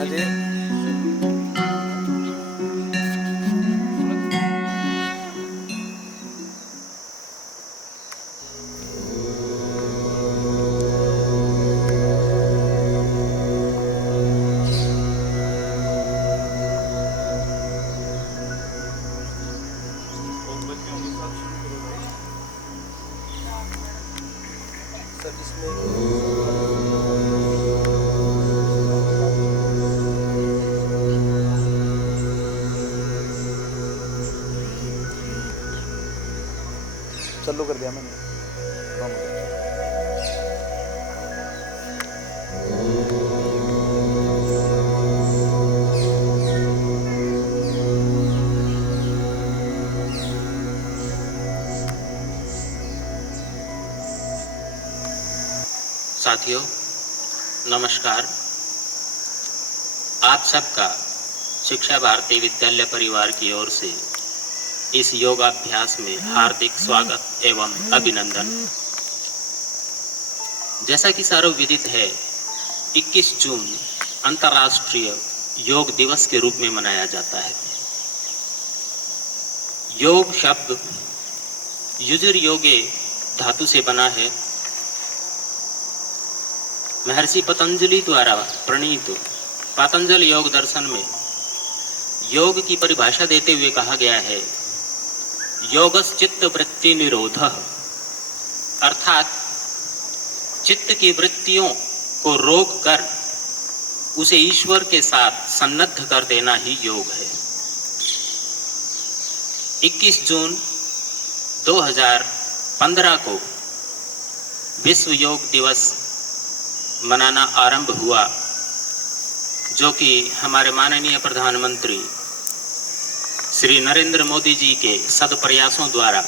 Ajay sir चालू कर दिया मैंने। साथियों नमस्कार। आप सबका शिक्षा भारती विद्यालय परिवार की ओर से इस योगाभ्यास में हार्दिक स्वागत एवं अभिनंदन। जैसा कि सारों विदित है, 21 जून अंतर्राष्ट्रीय योग दिवस के रूप में मनाया जाता है। योग शब्द युजुर योगे धातु से बना है। महर्षि पतंजलि द्वारा प्रणीत पातंजल योग दर्शन में योग की परिभाषा देते हुए कहा गया है, योगस चित्त वृत्ति निरोधः, अर्थात चित्त की वृत्तियों को रोक कर उसे ईश्वर के साथ सन्नद्ध कर देना ही योग है। 21 जून 2015 को विश्व योग दिवस मनाना आरंभ हुआ, जो कि हमारे माननीय प्रधानमंत्री श्री नरेंद्र मोदी जी के सदप्रयासों द्वारा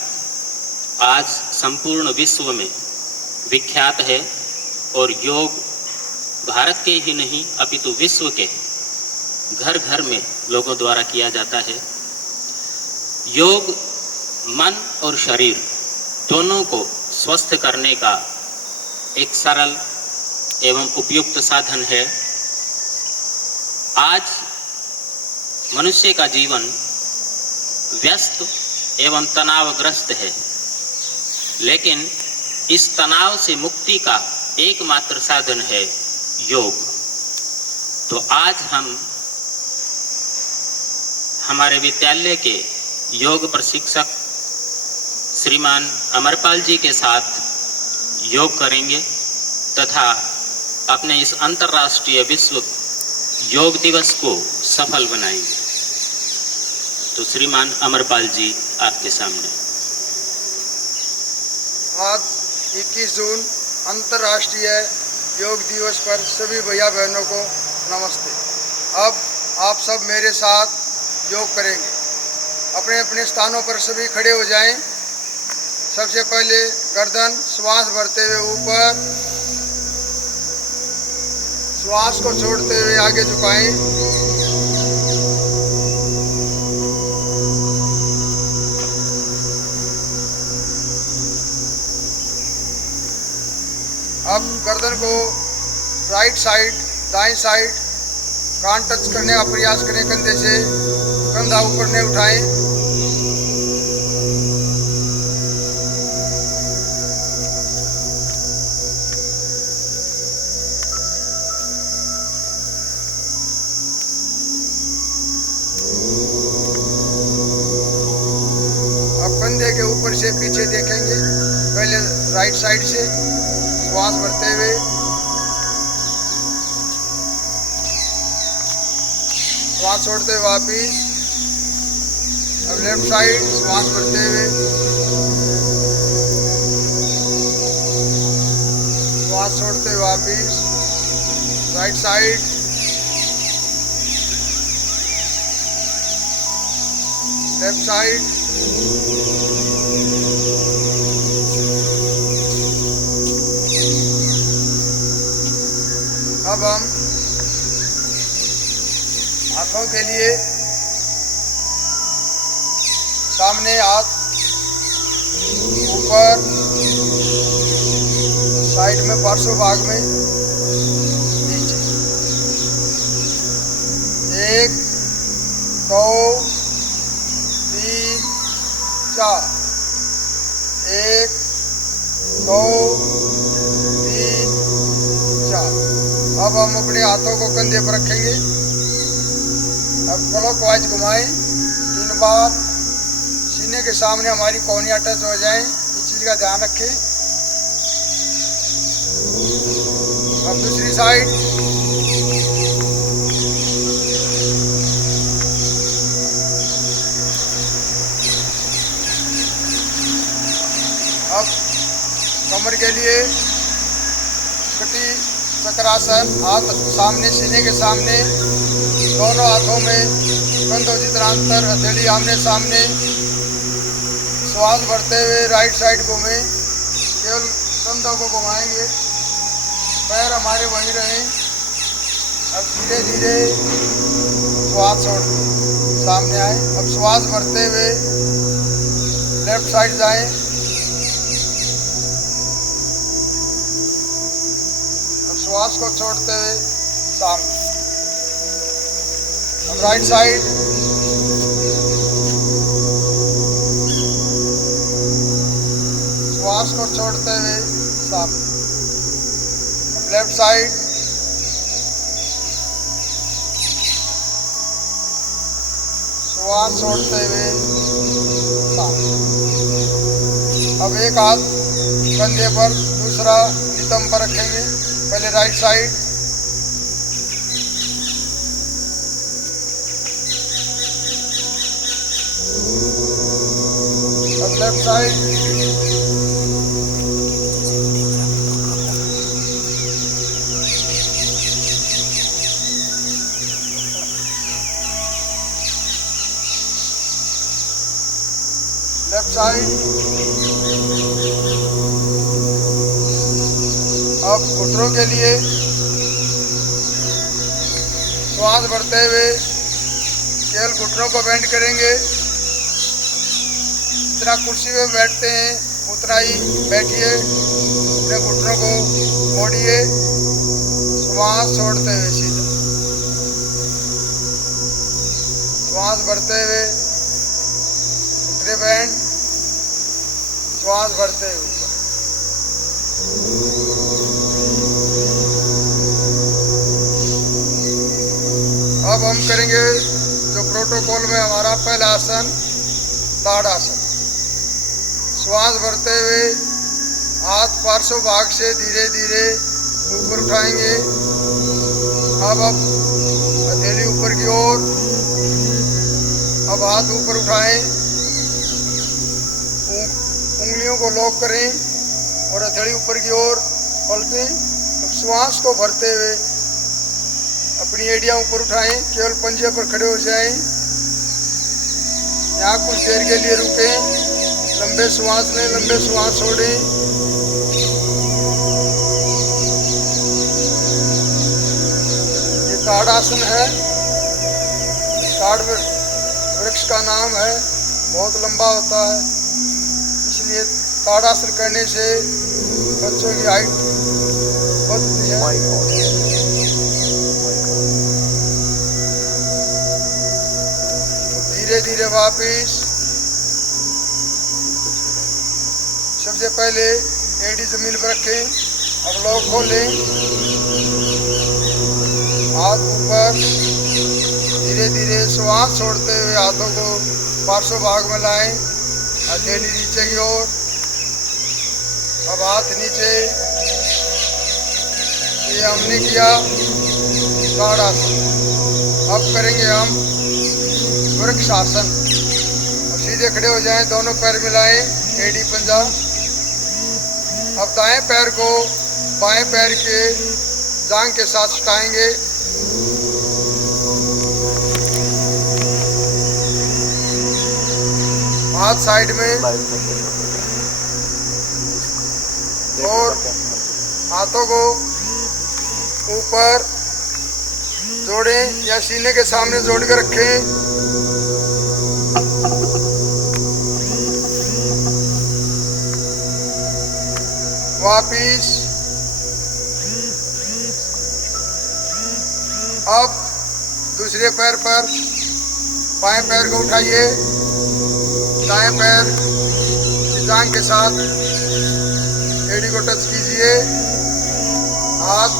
आज संपूर्ण विश्व में विख्यात है। और योग भारत के ही नहीं अपितु विश्व के घर घर में लोगों द्वारा किया जाता है। योग मन और शरीर दोनों को स्वस्थ करने का एक सरल एवं उपयुक्त साधन है। आज मनुष्य का जीवन व्यस्त एवं तनावग्रस्त है, लेकिन इस तनाव से मुक्ति का एकमात्र साधन है योग। तो आज हम हमारे विद्यालय के योग प्रशिक्षक श्रीमान अमरपाल जी के साथ योग करेंगे तथा अपने इस अंतर्राष्ट्रीय विश्व योग दिवस को सफल बनाएंगे। तो श्रीमान अमरपाल जी आपके सामने। आज 21 जून अंतर्राष्ट्रीय योग दिवस पर सभी भैया बहनों को नमस्ते। अब आप सब मेरे साथ योग करेंगे। अपने अपने स्थानों पर सभी खड़े हो जाएं। सबसे पहले गर्दन श्वास भरते हुए ऊपर, श्वास को छोड़ते हुए आगे झुकाएं। अब गर्दन को राइट साइड, दाएं साइड कान टच करने का प्रयास करें। कंधे से कंधा ऊपर नहीं उठाएं। कंधे के ऊपर से पीछे देखेंगे। पहले राइट साइड से श्वास भरते हुए, श्वास छोड़ते हुए वापिस। अब लेफ्ट साइड श्वास भरते हुए, श्वास छोड़ते हुए वापिस। Right side, left side. अब हम हाथों के लिए सामने हाथ ऊपर, साइड में पार्श्व भाग में नीचे। 2 3 4 1 2 3 4। अब हम अपने हाथों को कंधे पर रखेंगे। अब क्लॉकवाइज घुमाएं 3 बार। सीने के सामने हमारी कोहनियाँ टच हो जाएं, इस चीज़ का ध्यान रखें। अब दूसरी साइड। अब कमर के लिए कटी चक्रासन, हाथ सामने सीने के सामने, दोनों हाथों में कंधों जितना अंतर, हथेली आमने सामने। श्वास भरते हुए राइट साइड घूमें, केवल कंधों को घुमाएंगे, पैर हमारे वहीं रहें। अब धीरे धीरे श्वास छोड़ सामने आए। अब श्वास भरते हुए लेफ्ट साइड जाएं। अब श्वास को छोड़ते हुए सामने। अब राइट साइड। श्वास को छोड़ते हुए सामने। अब लेफ्ट साइड। श्वास छोड़ते हुए सामने। अब एक हाथ कंधे पर, दूसरा नितंब पर रखेंगे। पहले राइट साइड, अब लेफ्ट साइड, लेफ्ट साइड। अब घुटनों के लिए श्वास भरते हुए केवल घुटनों को बेंड करेंगे। जितना कुर्सी में बैठते हैं उतना ही बैठिए, अपने घुटनों को मोड़िए, श्वास छोड़ते हुए सीधा। श्वास भरते हुए घुटने बेंड, श्वास भरते हुए ऊपर। अब हम करेंगे जो प्रोटोकॉल में हमारा पहला आसन, ताड़ासन। श्वास भरते हुए हाथ पार्श्व भाग से धीरे धीरे ऊपर उठाएंगे। अब हथेली ऊपर की ओर। अब हाथ ऊपर उठाएं, उंगलियों को लॉक करें और हथेली ऊपर की ओर पलटें। अब श्वास को भरते हुए अपनी एड़ियाँ ऊपर उठाएं, केवल पंजे पर खड़े हो जाएं। यहाँ कुछ देर के लिए रुकें, लंबे श्वास लें, लंबे श्वास छोड़ें। ये ताड़ासन है। ताड़ वृक्ष का नाम है, बहुत लंबा होता है, इसलिए ताड़ासन करने से बच्चों की हाइट बढ़ती है। धीरे धीरे वापिस। सबसे पहले एड़ी जमीन पर रखें। अब लॉक खोलें, हाथ ऊपर, धीरे धीरे श्वास छोड़ते हुए हाथों को पार्श्व भाग में लाएं, हथेली नीचे की ओर। अब हाथ नीचे। ये हमने किया ताड़ासन। अब करेंगे हम वृक्षासन। अब सीधे खड़े हो जाएं, दोनों पैर मिलाएं, एड़ी पंजा। अब दाएं पैर को बाएं पैर के जांघ के साथ सटाएंगे। हाथ साइड में और हाथों को ऊपर जोड़ें या सीने के सामने जोड़ कर रखें। वापिस। अब दूसरे पैर पर बाएं पैर को उठाइए, दाएं पैर की जांघ के साथ एड़ी को टच कीजिए। हाथ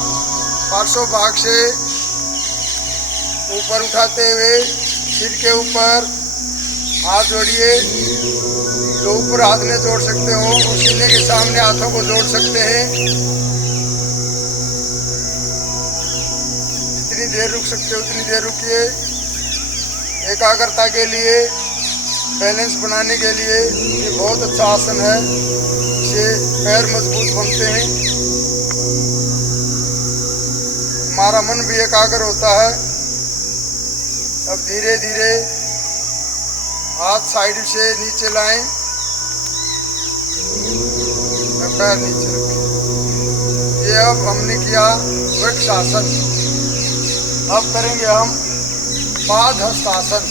पार्श्व भाग से ऊपर उठाते हुए सिर के ऊपर हाथ जोड़िए। जो ऊपर हाथ में जोड़ सकते हो और सीने के सामने हाथों को जोड़ सकते हैं। जितनी देर रुक सकते हो उतनी देर रुकिए। एकाग्रता के लिए, बैलेंस बनाने के लिए ये बहुत अच्छा आसन है। इससे पैर मजबूत बनते हैं, हमारा मन भी एकाग्र होता है। अब धीरे धीरे हाथ साइड से नीचे लाएं, पैर नीचे रखें। ये अब हमने किया वृक्ष आसन। अब करेंगे हम पाद हस्त आसन।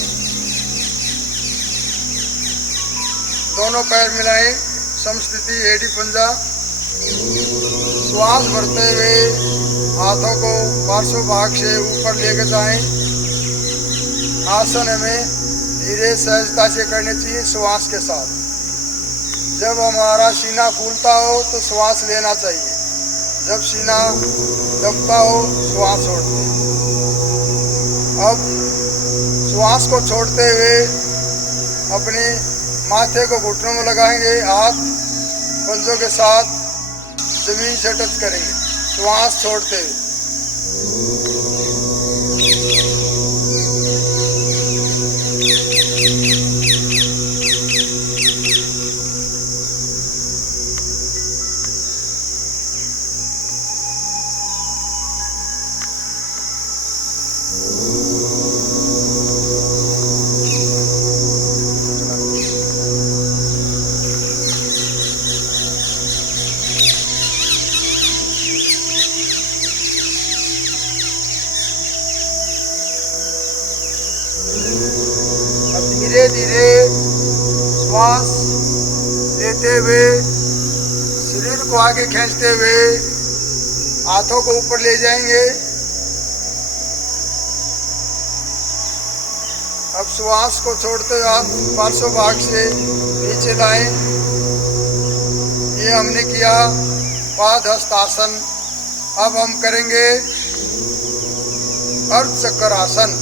दोनों पैर मिलाएं, समस्थिति, एड़ी पंजा। श्वास भरते हुए हाथों को पार्श्व भाग से ऊपर लेकर जाएं। आसन हमें धीरे सहजता से करनी चाहिए, श्वास के साथ। जब हमारा सीना फूलता हो तो श्वास लेना चाहिए, जब सीना दबता हो श्वास छोड़ते हैं। अब श्वास को छोड़ते हुए अपने माथे को घुटनों में लगाएंगे, हाथ पंजों के साथ जमीन से टच करेंगे श्वास छोड़ते हुए। धीरे धीरे श्वास लेते हुए शरीर को आगे खींचते हुए हाथों को ऊपर ले जाएंगे। अब श्वास को छोड़ते हुए हाथ पार्श्व भाग से नीचे लाएं। ये हमने किया पाद हस्त आसन। अब हम करेंगे अर्ध चक्र आसन।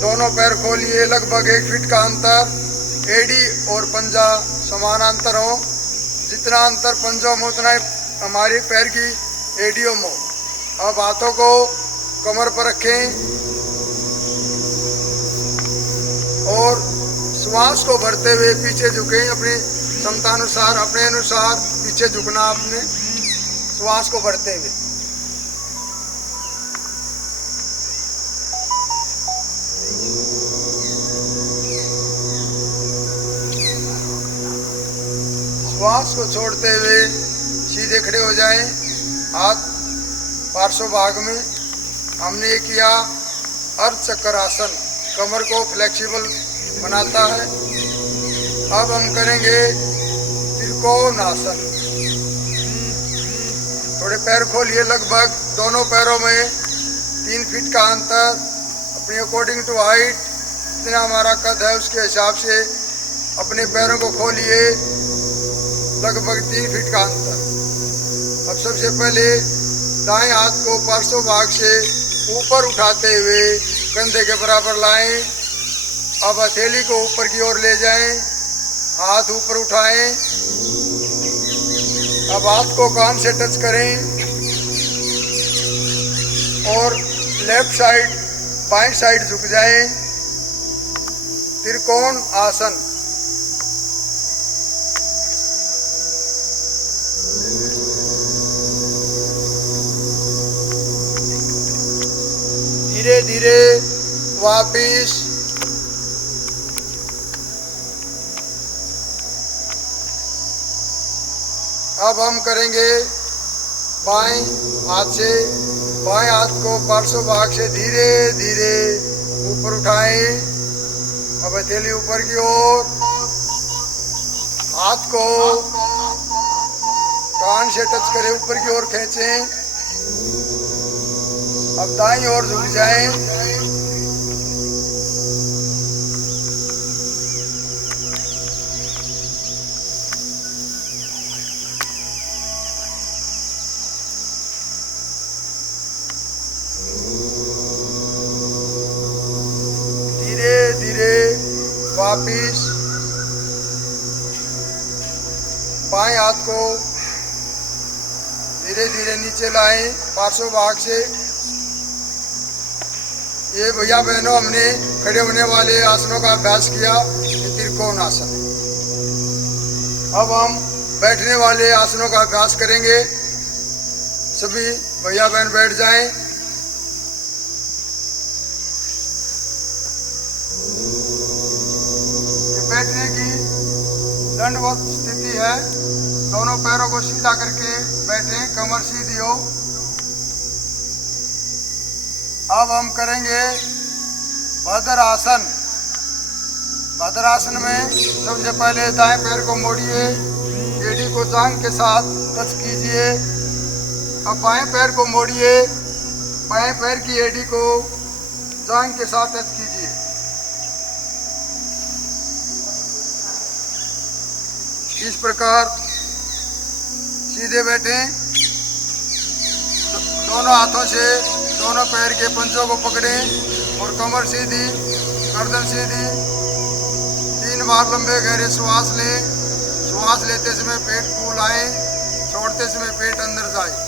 दोनों पैर खोलिए, लगभग 1 फीट का अंतर, एड़ी और पंजा समानांतर हो। जितना अंतर पंजों में उतना ही हमारी पैर की एड़ियों में। अब हाथों को कमर पर रखें और श्वास को भरते हुए पीछे झुकें। अपनी क्षमता अनुसार, अपने अनुसार पीछे झुकना आपने, श्वास को भरते हुए। श्वास को छोड़ते हुए सीधे खड़े हो जाएं, हाथ पार्श्व भाग में। हमने ये किया अर्ध चक्र आसन, कमर को फ्लेक्सिबल बनाता है। अब हम करेंगे त्रिकोण आसन। थोड़े पैर खोलिए, लगभग दोनों पैरों में 3 फीट का अंतर, अपनी अकॉर्डिंग टू हाइट, जितना हमारा कद है उसके हिसाब से अपने पैरों को खोलिए, लगभग 3 फीट का अंतर। अब सबसे पहले दाएं हाथ को पार्श्व भाग से ऊपर उठाते हुए कंधे के बराबर लाएं। अब हथेली को ऊपर की ओर ले जाएं, हाथ ऊपर उठाएं। अब हाथ को कान से टच करें और लेफ्ट साइड, बाएं साइड झुक जाएं। त्रिकोण आसन। धीरे धीरे वापिस अब हम करेंगे बाएं हाथ से, बाएं हाथ को पार्श्व भाग से धीरे धीरे ऊपर उठाएं। अब हथेली ऊपर की ओर, हाथ को कान से टच करें, ऊपर की ओर खींचें। अब दाईं ओर झुक जाएं। वापिस बाएं हाथ को धीरे धीरे नीचे लाएं पार्श्व भाग से। ये भैया बहनों हमने खड़े होने वाले आसनों का अभ्यास किया, ये त्रिकोण आसन है। अब हम बैठने वाले आसनों का अभ्यास करेंगे। सभी भैया बहन बैठ जाएं। ये बैठने की दंडवत स्थिति है। दोनों पैरों को सीधा करके बैठें, कमर सीधी हो। अब हम करेंगे भद्रासन। भद्रासन में सबसे पहले दाएं पैर को मोड़िए, एड़ी को जांघ के साथ टच कीजिए। अब बाएं पैर को मोड़िए, बाएं पैर की एड़ी को जांघ के साथ टच कीजिए। इस प्रकार सीधे बैठें। दोनों हाथों से दोनों पैर के पंजों को पकड़ें और कमर सीधी, गर्दन सीधी। 3 बार लंबे गहरे श्वास लें। श्वास लेते समय पेट फूलाएं, छोड़ते समय पेट अंदर जाए।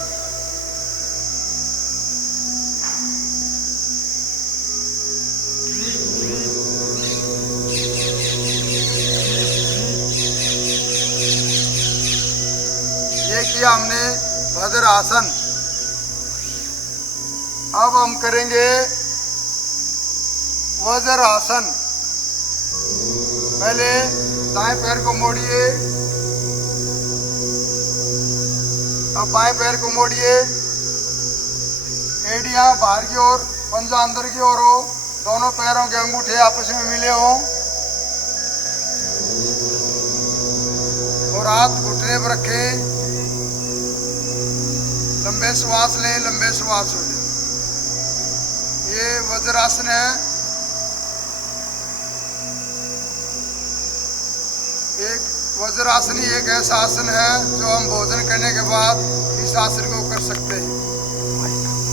ये किया हमने भद्रासन। अब हम करेंगे वज्रासन। पहले दाएं पैर को मोड़िए, अब बाएं पैर को मोड़िए। एड़ियां बाहर की ओर, पंजा अंदर की ओर हो। दोनों पैरों के अंगूठे आपस में मिले हों और हाथ घुटने पर रखें। लंबे श्वास लें, लंबे श्वास छोड़ें। ये वज्रासन है। एक वज्रासनी एक ऐसा आसन है जो हम भोजन करने के बाद इस आसन को कर सकते हैं।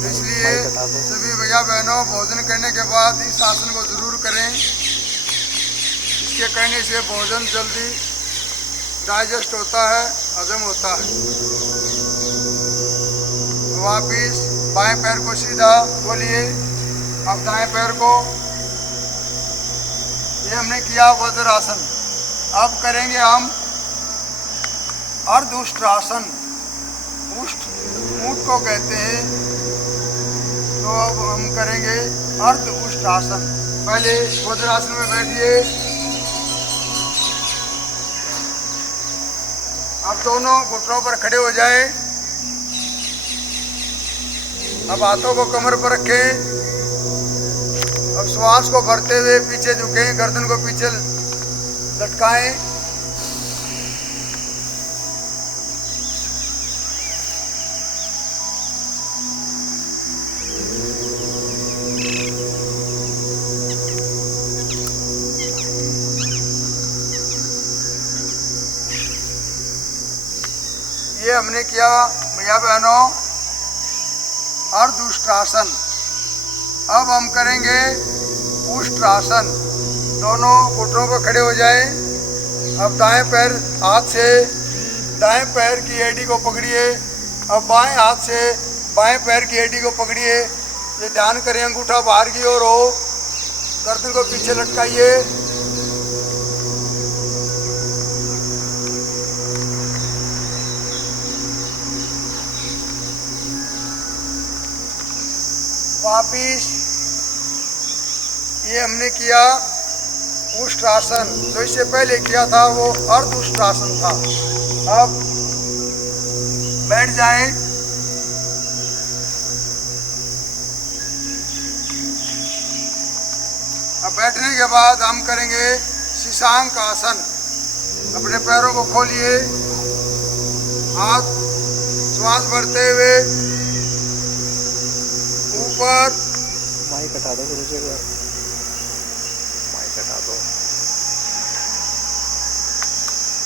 इसलिए सभी भैया बहनों भोजन करने के बाद इस आसन को जरूर करें। इसके करने से भोजन जल्दी डाइजेस्ट होता है, हजम होता है। वापिस बाएं पैर को सीधा खोलिए। अब दाएं पैर को, ये हमने किया वज्रासन। अब करेंगे हम अर्धउष्ट्रासन। ऊंट को कहते हैं, तो अब हम करेंगे अर्धउष्ट्रासन। पहले वज्रासन में बैठिए। अब दोनों घुटनों पर खड़े हो जाए। अब हाथों को कमर पर रखें। अब श्वास को भरते हुए पीछे झुकें, गर्दन को पीछे लटकाएं। ये हमने किया भैया बहनों अर्धउष्ट्रासन। अब हम करेंगे उष्ट्रासन। दोनों घुटनों पर खड़े हो जाएं। अब दाएं पैर हाथ से दाएं पैर की एड़ी को पकड़िए। अब बाएं हाथ से बाएं पैर की एड़ी को पकड़िए। ये ध्यान करें अंगूठा बाहर की ओर हो। गर्दन को पीछे लटकाइए। वापिस ये हमने किया उष्ट्रासन। जो इससे पहले किया था वो अर्धउष्ट्रासन था। अब बैठ जाएं। अब बैठने के बाद हम करेंगे शीशांक आसन। अपने पैरों को खोलिए, हाथ श्वास भरते हुए ऊपर। माइक हटा दो गुरु जी, माइक हटा दो।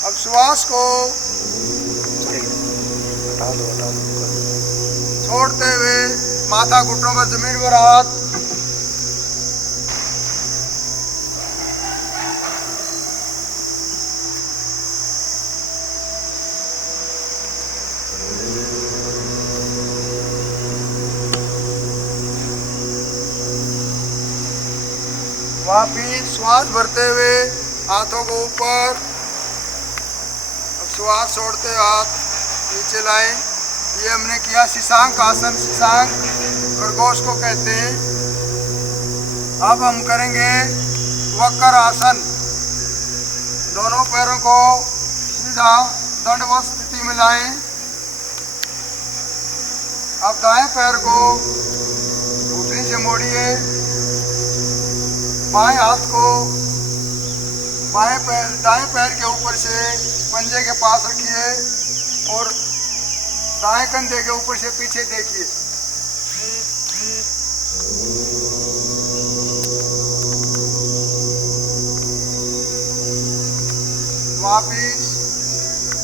अब श्वास को हटा दो छोड़ते हुए माथा घुटनों पर जमीन पर हाथ। वापिस श्वास भरते हुए हाथों को ऊपर, अब श्वास छोड़ते हुए हाथ नीचे लाएं। ये हमने किया शीशांक आसन। शीशांक खरगोश को कहते हैं। अब हम करेंगे वक्र आसन। दोनों पैरों को सीधा दंडवत स्थिति में लाएं। अब दाएं पैर को घुटने से मोड़िए, बाएं हाथ को दाएं पैर के ऊपर से पंजे के पास रखिए और दाएं कंधे के ऊपर से पीछे देखिए। वापिस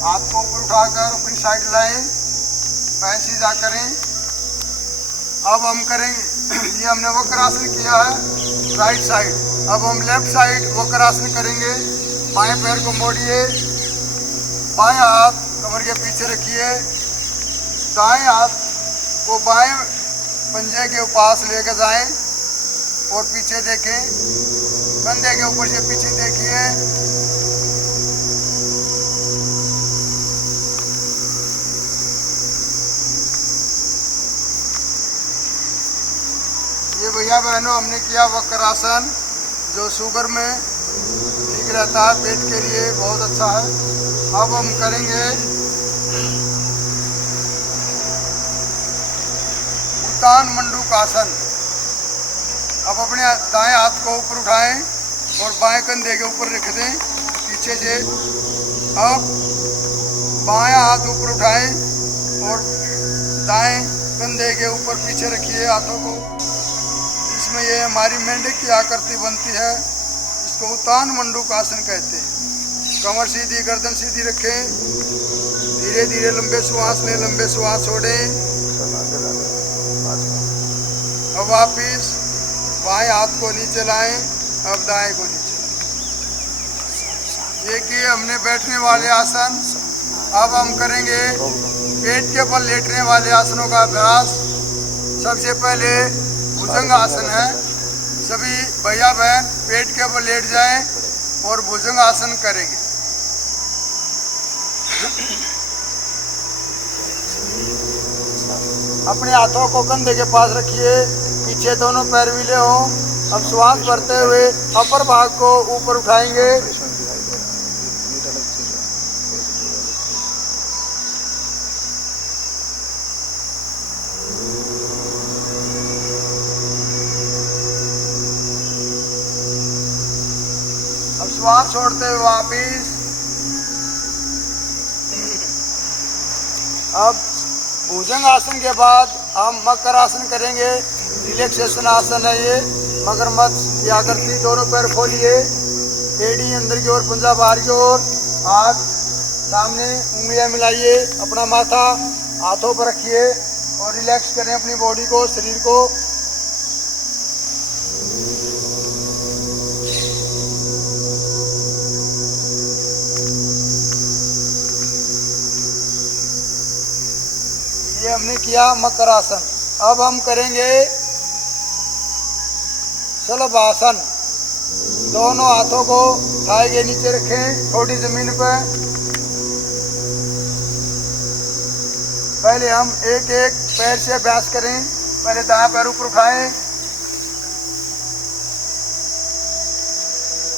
हाथ को ऊपर उठाकर अपनी साइड लाएं, पैर सीधा करें। अब हम करेंगे, ये हमने वक्रासन किया है राइट साइड। अब हम लेफ्ट साइड वक्रासन करेंगे। बाएं पैर को मोड़िए, बाएं हाथ कमर के पीछे रखिए, दाएं हाथ को बाएं पंजे के पास लेकर जाएं और पीछे देखें। कंधे के ऊपर से पीछे देखिए। ये भैया बहनों हमने किया वक्रासन, जो शुगर में ठीक रहता है, पेट के लिए बहुत अच्छा है। अब हम करेंगे उत्तान मंडूकासन। अब अपने दाएं हाथ को ऊपर उठाएं और बाएं कंधे के ऊपर रख दें पीछे से। अब बाएं हाथ ऊपर उठाएं और दाएं कंधे के ऊपर पीछे रखिए हाथों को। इसमें ये हमारी मेंढक की आकृति बनती है। इसको उत्तान मंडूकासन कहते हैं। कमर सीधी, गर्दन सीधी रखें। धीरे धीरे लंबे श्वास लें, लंबे श्वास छोड़ें। अब वापिस बाएं हाथ को नीचे लाएं, अब दाएं को नीचे लाएं। ये किए हमने बैठने वाले आसन। अब हम करेंगे पेट के बल लेटने वाले आसनों का अभ्यास। सबसे पहले भुजंग आसन है। सभी भैया बहन पेट के बल लेट जाएं और भुजंग आसन करेंगे। अपने हाथों को कंधे के पास रखिए, पीछे दोनों पैर मिले हों। अब श्वास भरते हुए अपर भाग को ऊपर उठाएंगे। अब श्वास छोड़ते हुए वापिस। अब भुजंग आसन के बाद हम मकर आसन करेंगे। रिलैक्सेशन आसन है ये। मगरमच्छ की आकृति। दोनों पैर खोलिए, एड़ी अंदर की ओर, पंजा बाहर की ओर, हाथ सामने, उंगलियां मिलाइए, अपना माथा हाथों पर रखिए और रिलैक्स करें अपनी बॉडी को, शरीर को। ये हमने किया मकर आसन। अब हम करेंगे शलभासन। दोनों हाथों को थाई के नीचे रखें, थोड़ी जमीन पर। पहले हम एक एक पैर से अभ्यास करें। पहले दायां पैर ऊपर उठाएं,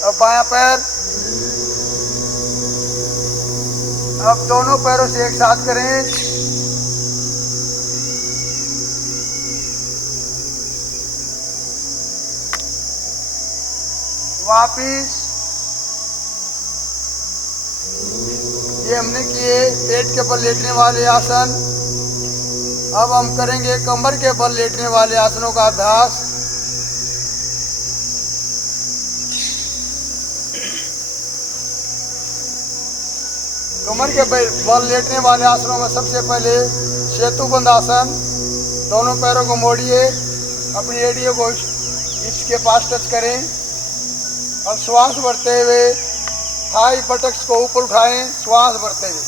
अब बायां पैर। अब दोनों पैरों से एक साथ करें। वापिस ये हमने किए पेट के बल लेटने वाले आसन। अब हम करेंगे कमर के बल लेटने वाले आसनों का अभ्यास। कमर के बल लेटने वाले आसनों में सबसे पहले सेतुबंध आसन। दोनों पैरों को मोड़िए, अपनी एड़ियों को हिप्स के पास टच करें और श्वास भरते हुए थाई बटक्स को ऊपर उठाएं, श्वास भरते हुए।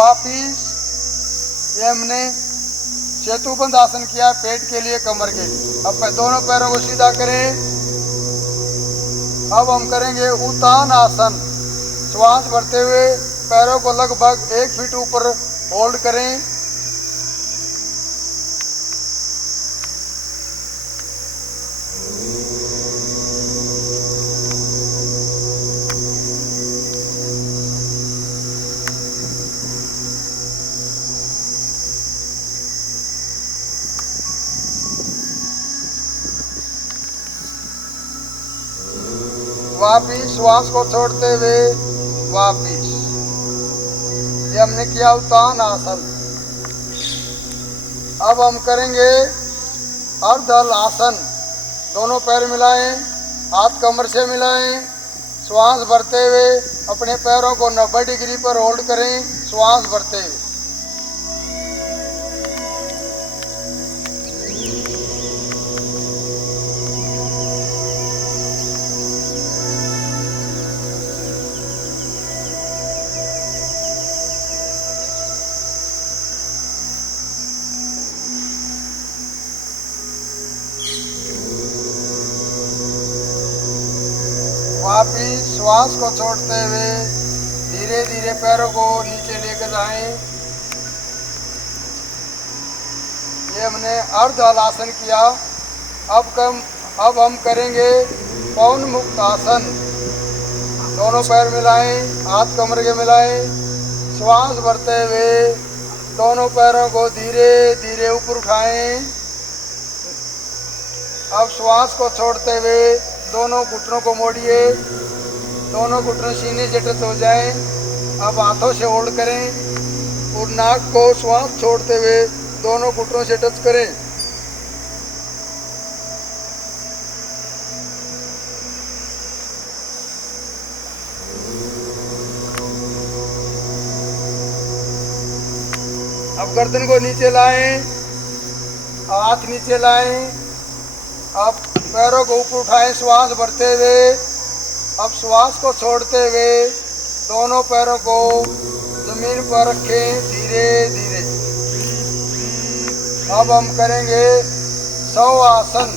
वापिस ये हमने सेतुबंद आसन किया, पेट के लिए, कमर के लिए। अब दोनों पैरों को सीधा करें। अब हम करेंगे उत्तान आसन। श्वास भरते हुए पैरों को लगभग 1 फीट ऊपर होल्ड करें। वापिस श्वास को छोड़ते हुए वापिस। ये हमने किया उत्तान आसन। अब हम करेंगे अर्धहल आसन। दोनों पैर मिलाएं, हाथ कमर से मिलाएं। श्वास भरते हुए अपने पैरों को 90 डिग्री पर होल्ड करें। श्वास भरते हुए वापिस श्वास को छोड़ते हुए धीरे धीरे पैरों को नीचे लेकर जाएं। ये हमने अर्धहल आसन किया। अब हम करेंगे पवन मुक्त आसन। दोनों पैर मिलाएं, हाथ कमर के मिलाएं। श्वास भरते हुए दोनों पैरों को धीरे धीरे ऊपर उठाएं। अब श्वास को छोड़ते हुए दोनों घुटनों को मोड़िए। दोनों घुटनों सीने से टच हो जाएं। अब हाथों से होल्ड करें और नाक को श्वास छोड़ते हुए दोनों घुटनों से टच करें। अब गर्दन को नीचे लाएं, हाथ नीचे लाएं। अब पैरों को ऊपर उठाएं श्वास भरते हुए। अब श्वास को छोड़ते हुए दोनों पैरों को जमीन पर रखें धीरे धीरे। अब हम करेंगे 100 आसन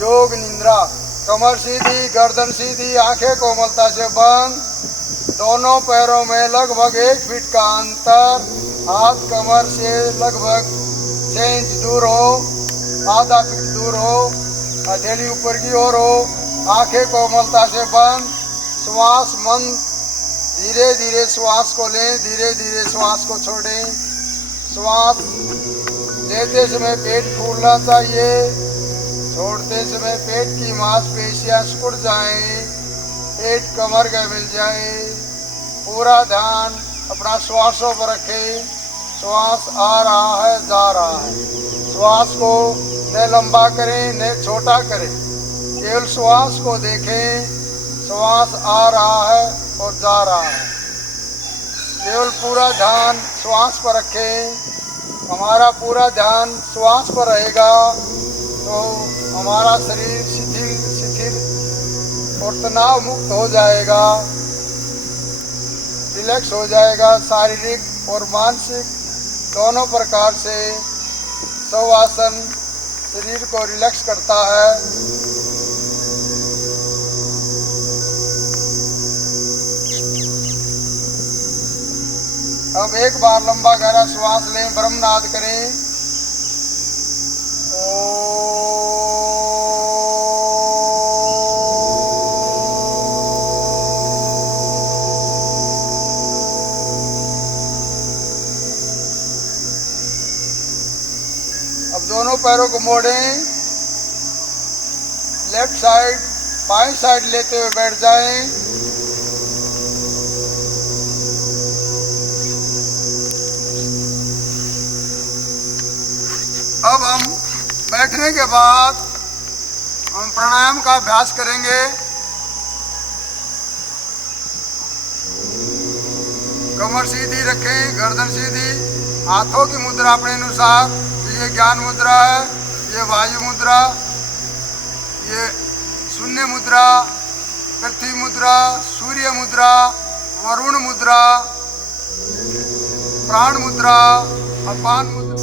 योग निद्रा। कमर सीधी, गर्दन सीधी, आंखें कोमलता से बंद। दोनों पैरों में लगभग 1 फीट का अंतर। हाथ कमर से लगभग 6 इंच दूर हो, आधा फीट दूर हो। हथेली ऊपर की ओर हो, आंखें कोमलता से बंद। श्वास मंद, धीरे धीरे श्वास को लें, धीरे धीरे श्वास को छोड़ें। श्वास लेते समय पेट फूलना चाहिए, छोड़ते समय पेट की मांसपेशियां सिकुड़ जाएं, पेट कमर का मिल जाए। पूरा ध्यान अपना श्वासों पर रखें। श्वास आ रहा है, जा रहा है। श्वास को न लंबा करें न छोटा करें, केवल श्वास को देखें। श्वास आ रहा है और जा रहा है। केवल पूरा ध्यान श्वास पर रखें। हमारा पूरा ध्यान श्वास पर रहेगा तो हमारा शरीर शिथिल और तनाव मुक्त हो जाएगा, रिलैक्स हो जाएगा। शारीरिक और मानसिक दोनों प्रकार से 100 आसन शरीर को रिलैक्स करता है। अब एक बार लंबा गहरा श्वास लें, ब्रह्मनाद करें। अब दोनों पैरों को मोड़ें। लेफ्ट साइड बाएं साइड लेते हुए बैठ जाएं। अब हम बैठने के बाद हम प्राणायाम का अभ्यास करेंगे। कमर सीधी रखें, गर्दन सीधी, हाथों की मुद्रा अपने अनुसार। ये ज्ञान मुद्रा है, ये वायु मुद्रा, ये शून्य मुद्रा, पृथ्वी मुद्रा, सूर्य मुद्रा, वरुण मुद्रा। प्राण मुद्रा, अपान मुद्रा।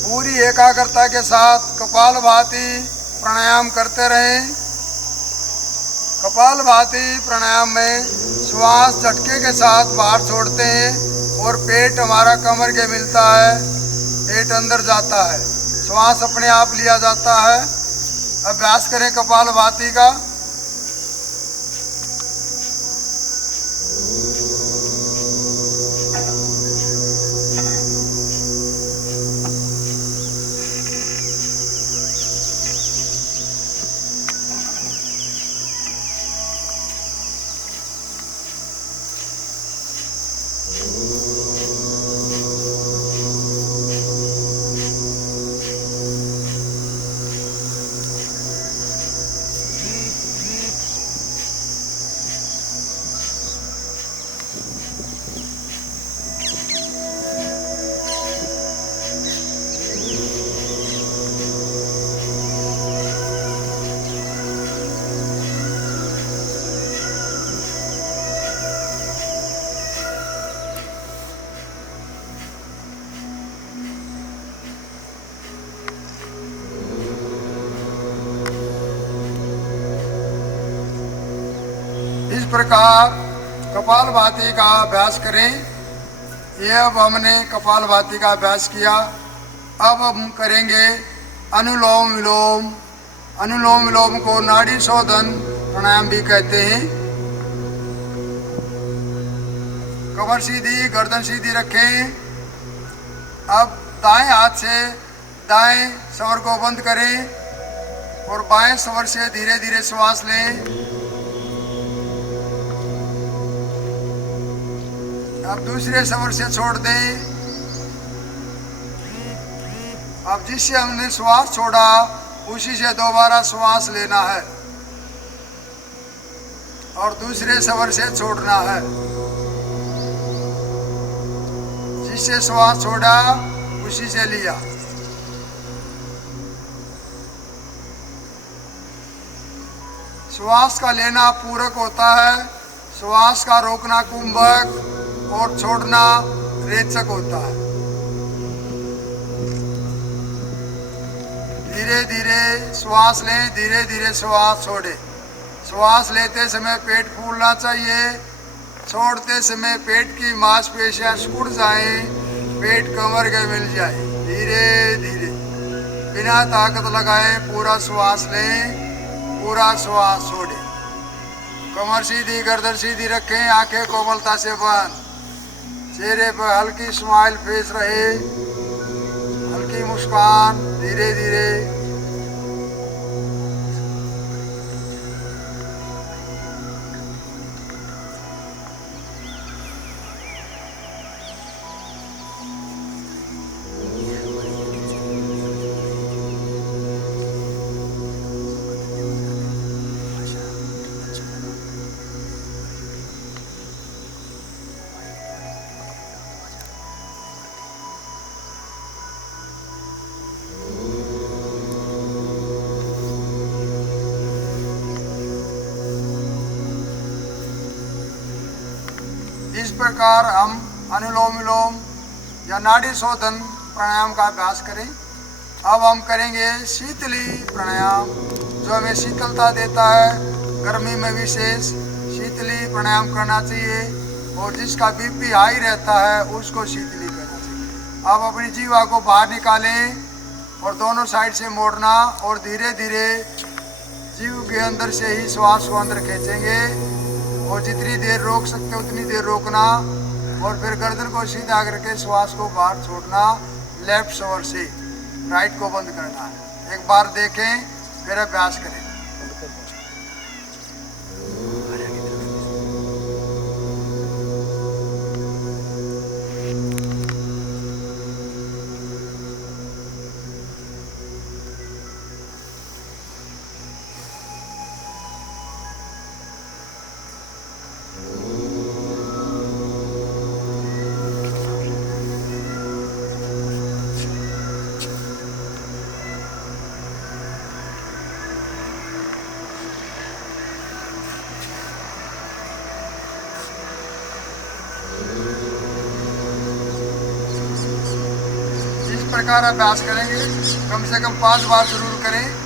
पूरी एकाग्रता के साथ कपालभाति प्राणायाम करते रहें। कपालभाति प्राणायाम में श्वास झटके के साथ बाहर छोड़ते हैं और पेट हमारा कमर के मिलता है, पेट अंदर जाता है, श्वास अपने आप लिया जाता है। अभ्यास करें कपालभाति का। इस प्रकार कपालभाति का अभ्यास करें। यह अब हमने कपालभाति का अभ्यास किया। अब हम करेंगे अनुलोम विलोम। अनुलोम विलोम को नाड़ी शोधन प्राणायाम भी कहते हैं। कमर सीधी, गर्दन सीधी रखें। अब दाएं हाथ से दाएं स्वर को बंद करें और बाएं स्वर से धीरे धीरे श्वास लें। अब दूसरे स्वर से छोड़ दें। अब जिससे हमने श्वास छोड़ा उसी से दोबारा श्वास लेना है और दूसरे स्वर से छोड़ना है। जिससे श्वास छोड़ा उसी से लिया। श्वास का लेना पूरक होता है, श्वास का रोकना कुंभक और छोड़ना रेचक होता है। धीरे धीरे श्वास लें, धीरे धीरे श्वास छोड़ें। श्वास लेते समय पेट फूलना चाहिए, छोड़ते समय पेट की मांसपेशियां सिकुड़ जाएं, पेट कमर के मिल जाए। धीरे धीरे बिना ताकत लगाए पूरा श्वास लें, पूरा श्वास छोड़ें। कमर सीधी, गर्दन सीधी रखें, आंखें कोमलता से बंद। चेहरे पर हल्की स्माइल फेस रहे, हल्की मुस्कान। धीरे धीरे इस प्रकार हम अनुलोम विलोम या नाड़ी शोधन प्राणायाम का अभ्यास करें। अब हम करेंगे शीतली प्राणायाम, जो हमें शीतलता देता है। गर्मी में विशेष शीतली प्राणायाम करना चाहिए और जिसका बीपी हाई रहता है उसको शीतली करना चाहिए। अब अपनी जीवा को बाहर निकालें और दोनों साइड से मोड़ना और धीरे धीरे जीव के अंदर से ही श्वास को अंदर खींचेंगे और जितनी देर रोक सकते उतनी देर रोकना और फिर गर्दन को सीधा करके श्वास को बाहर छोड़ना। लेफ्ट स्वर से राइट को बंद करना है। एक बार देखें फिर अभ्यास करें। प्रकार अभ्यास करेंगे, कम से कम 5 बार जरूर करें।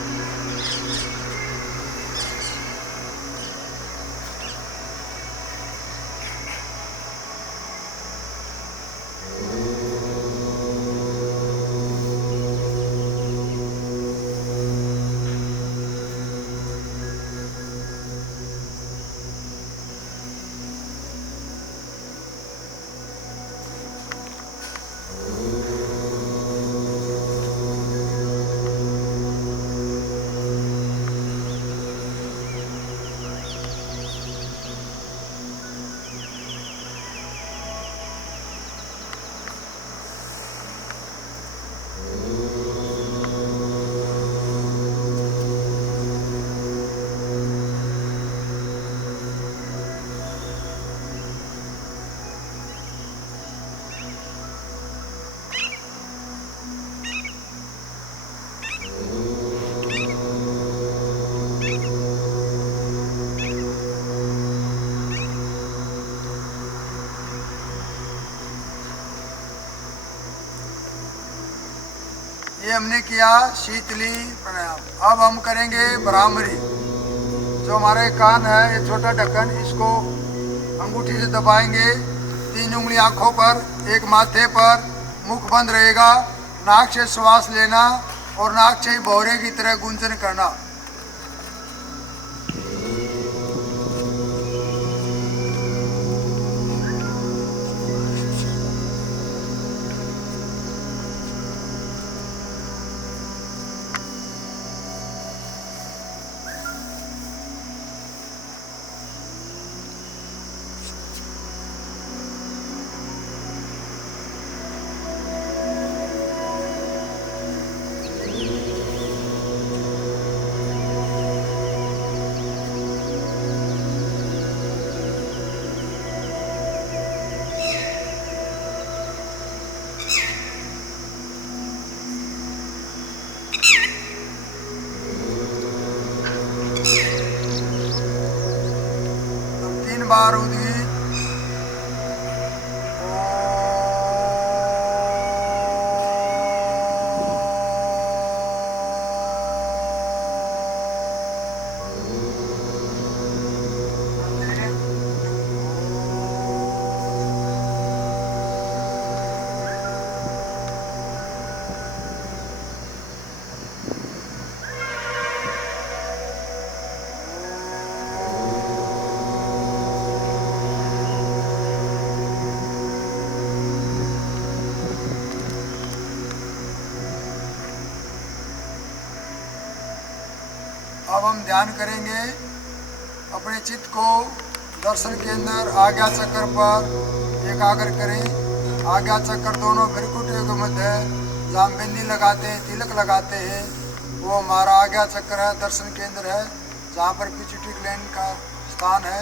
ये हमने किया शीतली प्राणायाम। अब हम करेंगे भ्रामरी। जो हमारे कान है, ये छोटा ढक्कन, इसको अंगूठी से दबाएंगे। 3 उंगली आंखों पर, एक माथे पर, मुख बंद रहेगा। नाक से श्वास लेना और नाक से भौरे की तरह गुंजन करना। बार उद्गीत। अब हम ध्यान करेंगे। अपने चित्त को दर्शन के अंदर आज्ञा चक्र पर एकाग्र करें। आज्ञा चक्र दोनों भ्रिकुटियों के मध्य जहाँ बिंदी लगाते हैं, तिलक लगाते हैं, वो हमारा आज्ञा चक्र है, दर्शन केंद्र है, जहाँ पर पिट्यूटरी ग्लैंड का स्थान है।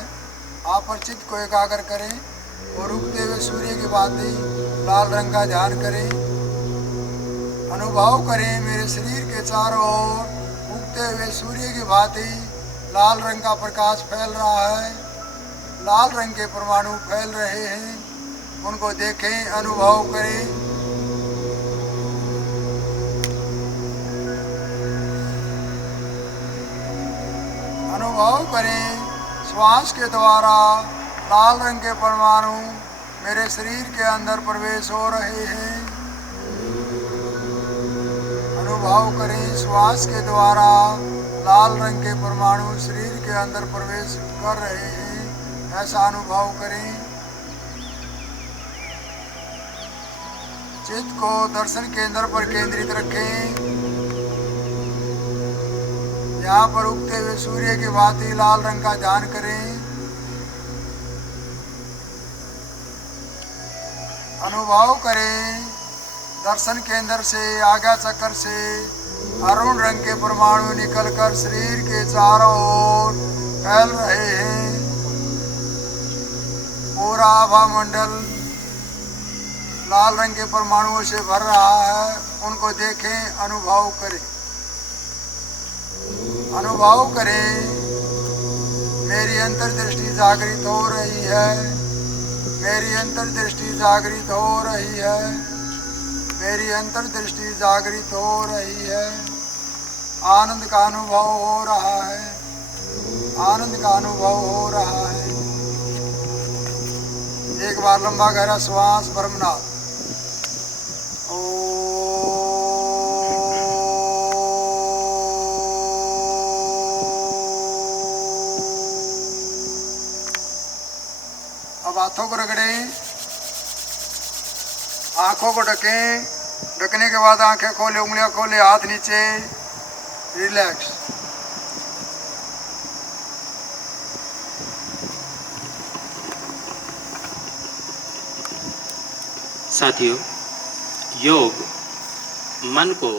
आप पर चित्त को एकाग्र करें और उगते हुए सूर्य की भांति लाल रंग का ध्यान करें। अनुभव करें मेरे शरीर के चारों ओर उगते हुए सूर्य की भांति लाल रंग का प्रकाश फैल रहा है। लाल रंग के परमाणु फैल रहे हैं, उनको देखें, अनुभव करें। अनुभव करें श्वास के द्वारा लाल रंग के परमाणु मेरे शरीर के अंदर प्रवेश हो रहे हैं। अनुभव करें श्वास के द्वारा लाल रंग के परमाणु शरीर के अंदर प्रवेश कर रहे हैं, ऐसा अनुभव करें। चित्त को दर्शन केंद्र पर केंद्रित रखें। यहाँ पर उगते हुए सूर्य की भांति लाल रंग का ध्यान करें। अनुभव करें दर्शन केंद्र से, आज्ञा चक्र से अरुण रंग के परमाणु निकलकर शरीर के चारों ओर फैल रहे हैं। पूरा आभा मंडल लाल रंग के परमाणुओं से भर रहा है, उनको देखें, अनुभव करें। अनुभव करें मेरी अंतर्दृष्टि जागृत हो रही है, मेरी अंतर्दृष्टि जागृत हो रही है। मेरी अंतर्दृष्टि जागृत हो रही है। आनंद का अनुभव हो रहा है। आनंद का अनुभव हो रहा है। एक बार लंबा गहरा श्वास ब्रह्मनाथ। अब हाथों को रगड़ें, आंखों को ढकें। ढकने के बाद आंखें खोले, उंगलियां खोले, हाथ नीचे, रिलैक्स। साथियों, योग मन को